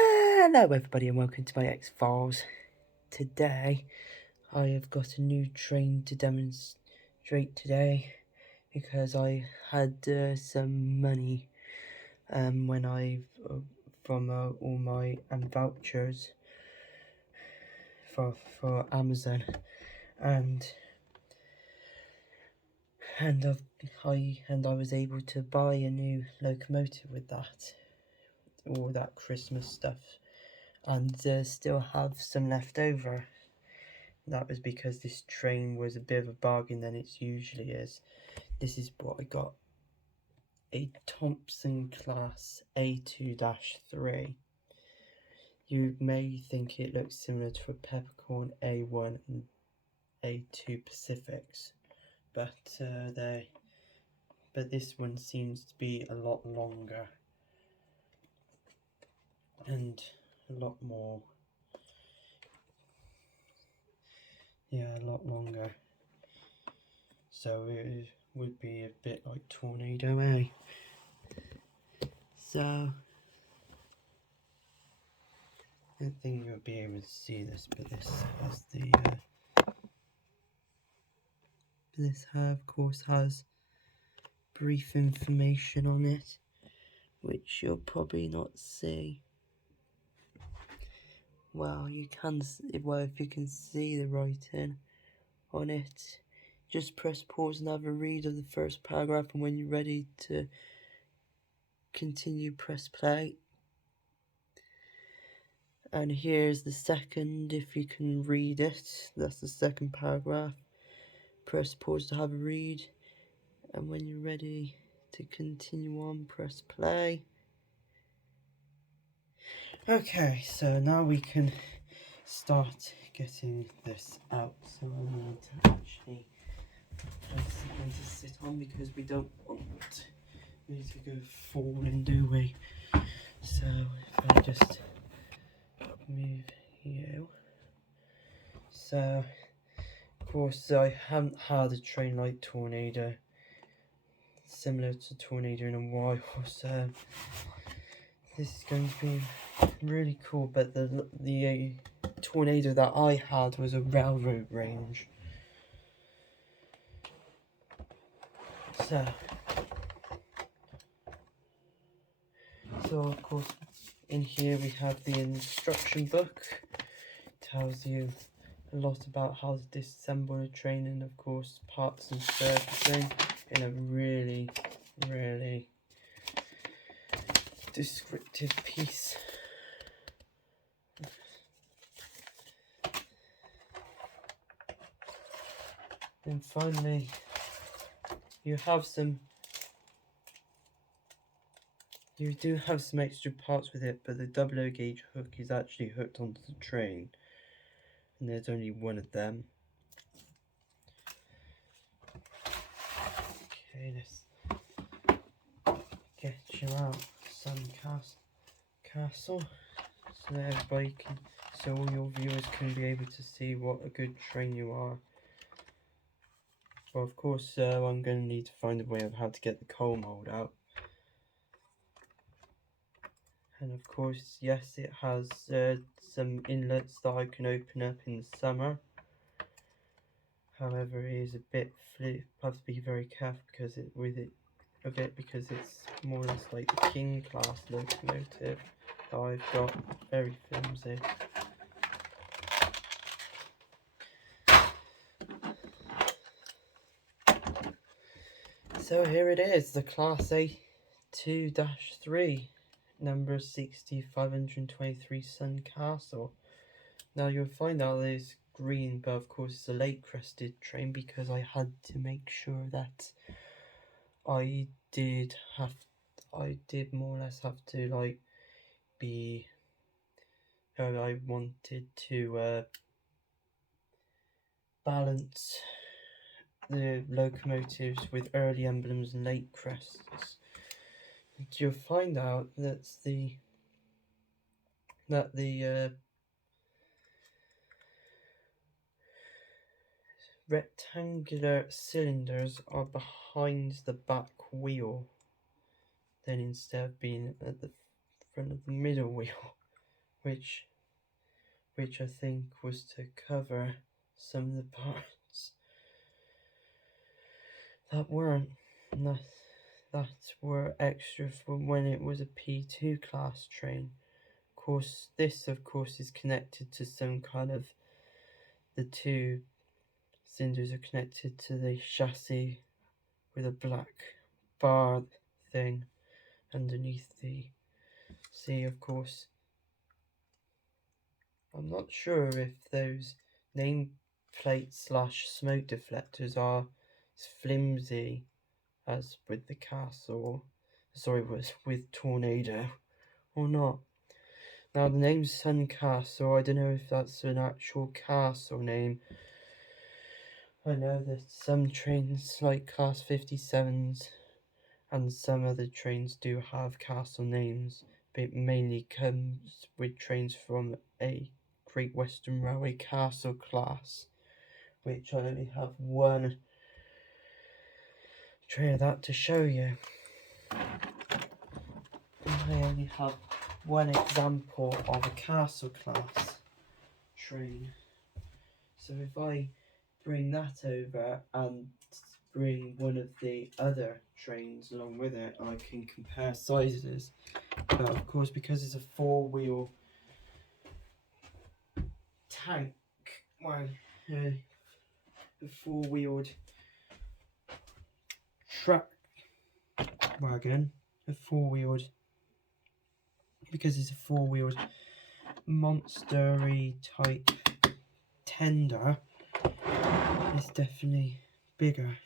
Hello everybody and welcome to my X-Files. Today I have got a new train to demonstrate today because I had some money when I from all my vouchers for Amazon and I was able to buy a new locomotive with that, all that Christmas stuff, and still have some left over. That was because this train was a bit of a bargain than it usually is. This is what I got. A Thompson Class A2-3. You may think it looks similar to a Peppercorn A1 and A2 Pacifics, but this one seems to be a lot longer and a lot more. Yeah, a lot longer. So it would be a bit like Tornado A. So I don't think you'll be able to see this, but this has the of course has brief information on it, which you'll probably not see. Well, you can. Well, if you can see the writing on it, just press pause and have a read of the first paragraph, and when you're ready to continue, press play. And here's the second, if you can read it. That's the second paragraph. Press pause to have a read, and when you're ready to continue on, press play. Okay, so now we can start getting this out. So I need to actually find something to sit on because we don't want me to go falling, do we? So if I just move you. So of course I haven't had a train like Tornado, similar to Tornado in a while, so this is going to be really cool. But the Tornado that I had was a railroad range. So of course in here we have the instruction book. Tells you a lot about how to disassemble a train, and of course parts and surfacing in a really descriptive piece. And finally you do have some extra parts with it, but the double O gauge hook is actually hooked onto the train, and there's only one of them. Okay, let's get you out some castle so that everybody can, so all your viewers can be able to see what a good train you are. Well, of course, I'm going to need to find a way of how to get the coal mold out. And of course, yes, it has some inlets that I can open up in the summer. However, it is a bit I have to be very careful because because it's more or less like the King class locomotive that I've got. Very flimsy. So here it is, the Class A2-3, number 60523 Sun Castle. Now you'll find out that it's green, but of course it's a lake crested train because I had to make sure that I did more or less have to like be. I wanted to balance the locomotives with early emblems and late crests. And you'll find out that the rectangular cylinders are behind the back wheel, then instead of being at the front of the middle wheel. which I think was to cover some of the parts that weren't, that were extra from when it was a P2 class train. Of course, this is connected to some kind of, the two cylinders are connected to the chassis with a black bar thing underneath the seat. Of course, I'm not sure if those nameplate / smoke deflectors are as flimsy as with the Castle, with Tornado, or not. Now, the name's Sun Castle. I don't know if that's an actual castle name. I know that some trains, like Class 57s, and some other trains do have castle names, but it mainly comes with trains from a Great Western Railway Castle class, which I only have one train of that to show you. I only have one example of a castle class train. So if I bring that over and bring one of the other trains along with it, I can compare sizes. But of course, because it's a four-wheel tank, a four-wheeled track wagon, because it's a four-wheeled monster-y type tender, it's definitely bigger.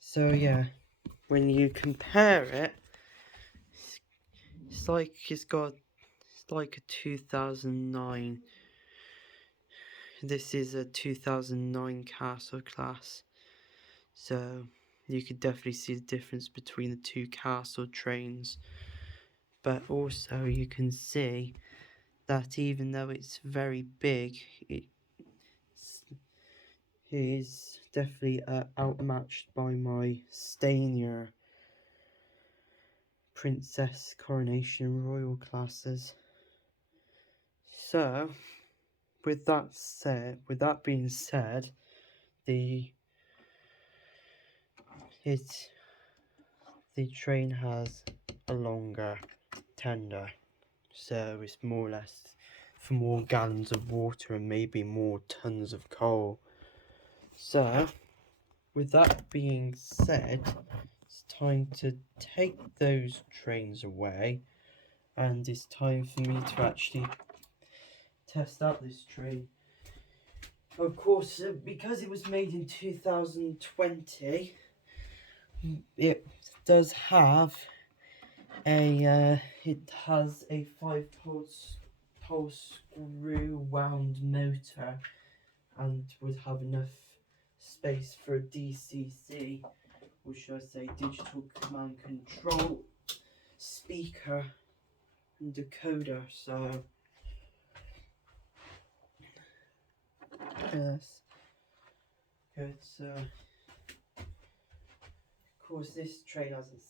So yeah, when you compare it, it's like a 2009. This is a 2009 Castle class, so you could definitely see the difference between the two Castle trains. But also you can see that even though it's very big, it is definitely outmatched by my Stanier Princess Coronation Royal classes. So, with that being said, the train has a longer tender, so it's more or less for more gallons of water and maybe more tons of coal. So, with that being said, it's time to take those trains away, and it's time for me to actually test out this train. Of course, because it was made in 2020, it does have a 5-pole screw wound motor, and would have enough space for a DCC, or should I say digital command control speaker and decoder. So yes, good. So of course this track hasn't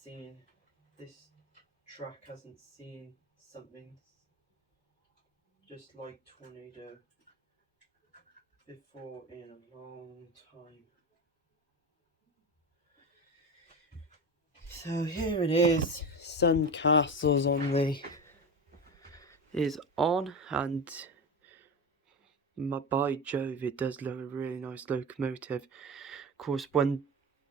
seen something just like Tornado before in a long time. So here it is. Sun Castle's is on, and by Jove, it does look a really nice locomotive. Of course,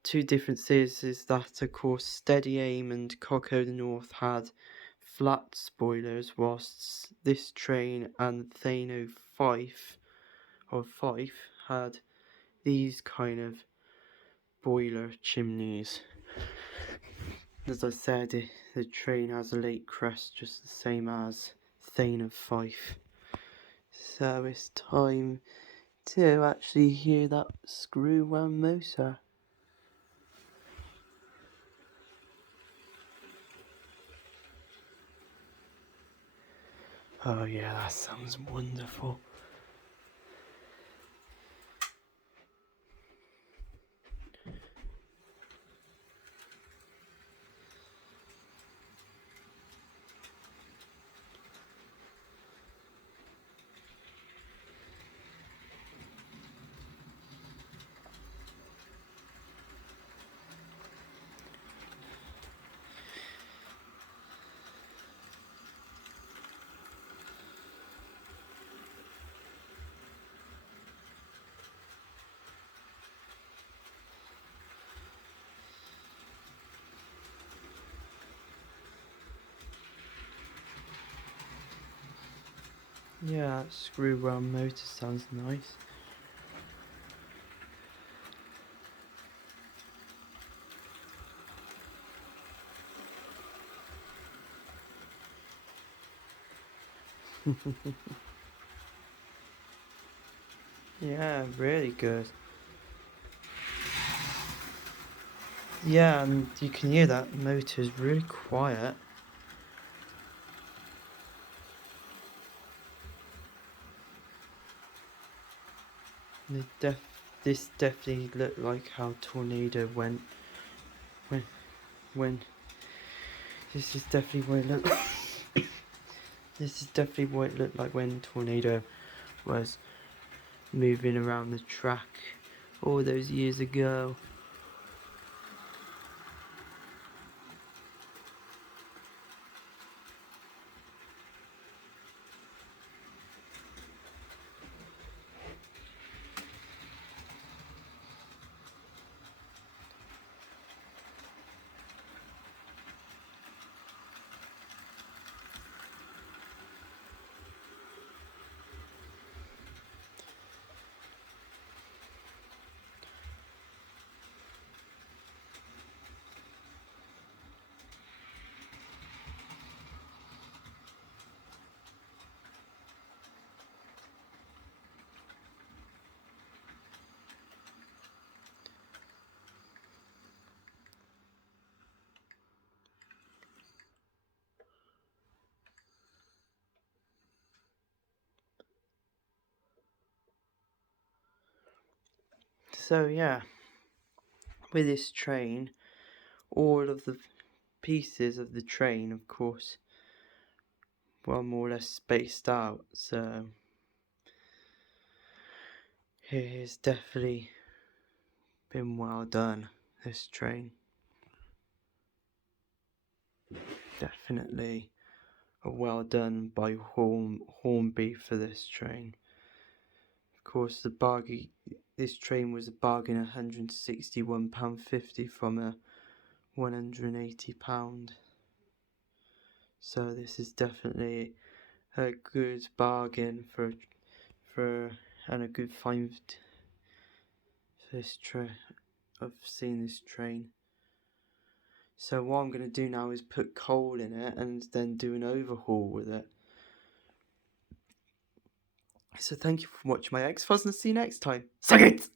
two differences is that, of course, Steady Aim and Coco the North had flat spoilers, whilst this train and Thane Fife had these kind of boiler chimneys. As I said, the train has a late crest just the same as Thane of Fife. So it's time to actually hear that screw wound motor. Oh yeah, that sounds wonderful. Yeah, that screw round motor sounds nice. Yeah, really good. Yeah, and you can hear that motor is really quiet. This definitely looked like how tornado went when this is definitely what it looked this is definitely what it looked like when tornado was moving around the track all those years ago. So yeah, with this train, all of the pieces of the train, of course, were more or less spaced out. So it has definitely been well done. This train, definitely a well done by Hornby for this train. Of course, this train was a bargain, £161.50 from a £180. So this is definitely a good bargain for and a good find for this of seeing this train. So what I'm going to do now is put coal in it and then do an overhaul with it. So thank you for watching my X-Files and see you next time. Suck it!